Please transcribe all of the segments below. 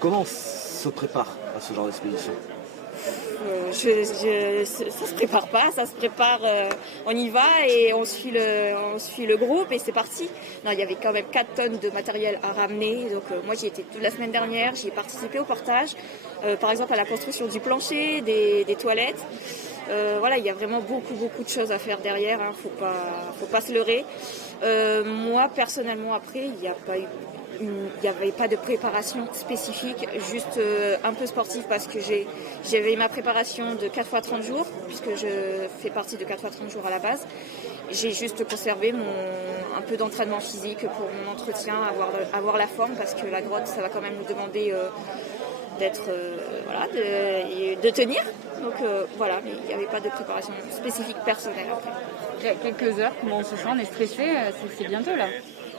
Comment on se prépare à ce genre d'expédition? Ça se prépare pas, ça se prépare, on y va et on suit le groupe et c'est parti. Non, il y avait quand même 4 tonnes de matériel à ramener, donc moi j'y étais toute la semaine dernière, j'y ai participé au portage, par exemple à la construction du plancher, des toilettes. Voilà, il y a vraiment beaucoup de choses à faire derrière, hein, faut pas se leurrer. Moi personnellement après, il n'y avait pas de préparation spécifique, juste un peu sportive parce que j'avais ma préparation de 4 fois 30 jours, puisque je fais partie de 4 fois 30 jours à la base. J'ai juste conservé un peu d'entraînement physique pour mon entretien, avoir la forme, parce que la grotte, ça va quand même nous demander de tenir. Donc voilà, mais il n'y avait pas de préparation spécifique personnelle après. Il y a quelques heures, comment on se sent? On est stressé, c'est bientôt là.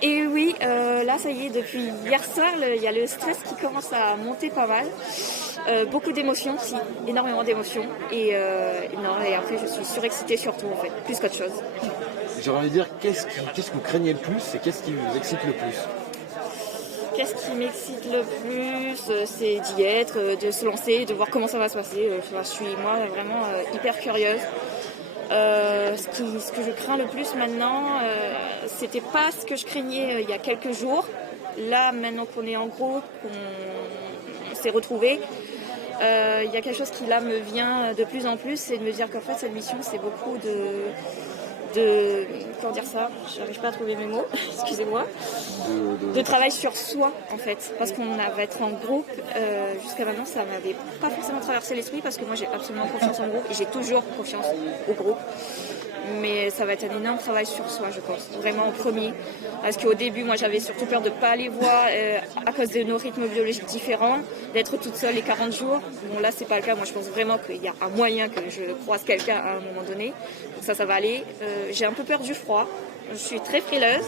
Et oui, là ça y est, depuis hier soir, il y a le stress qui commence à monter pas mal. Beaucoup d'émotions, si, énormément d'émotions. Et après je suis surexcitée surtout en fait, plus qu'autre chose. J'aurais envie de dire, qu'est-ce que vous craignez le plus et qu'est-ce qui vous excite le plus? Qu'est-ce qui m'excite le plus? C'est d'y être, de se lancer, de voir comment ça va se passer. Je suis moi vraiment hyper curieuse. Ce que je crains le plus maintenant, c'était pas ce que je craignais il y a quelques jours. Là, maintenant qu'on est en groupe, qu'on s'est retrouvés, il y a quelque chose qui là me vient de plus en plus, c'est de me dire qu'en fait cette mission c'est beaucoup comment dire ça, j'arrive pas à trouver mes mots, excusez-moi, de travail sur soi en fait, parce qu'on va être en groupe. Jusqu'à maintenant ça m'avait pas forcément traversé l'esprit parce que moi j'ai absolument confiance en groupe et j'ai toujours confiance au groupe, mais ça va être un énorme travail sur soi je pense, vraiment en premier, parce qu'au début moi j'avais surtout peur de pas aller voir à cause de nos rythmes biologiques différents, d'être toute seule les 40 jours. Bon là c'est pas le cas, moi je pense vraiment qu'il y a un moyen que je croise quelqu'un à un moment donné, donc ça va aller. J'ai un peu peur du froid, je suis très frileuse,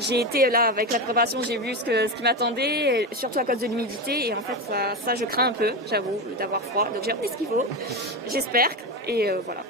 j'ai été là avec la préparation, j'ai vu ce qui m'attendait, surtout à cause de l'humidité, et en fait ça je crains un peu, j'avoue, d'avoir froid, donc j'ai repris ce qu'il faut, j'espère, et voilà.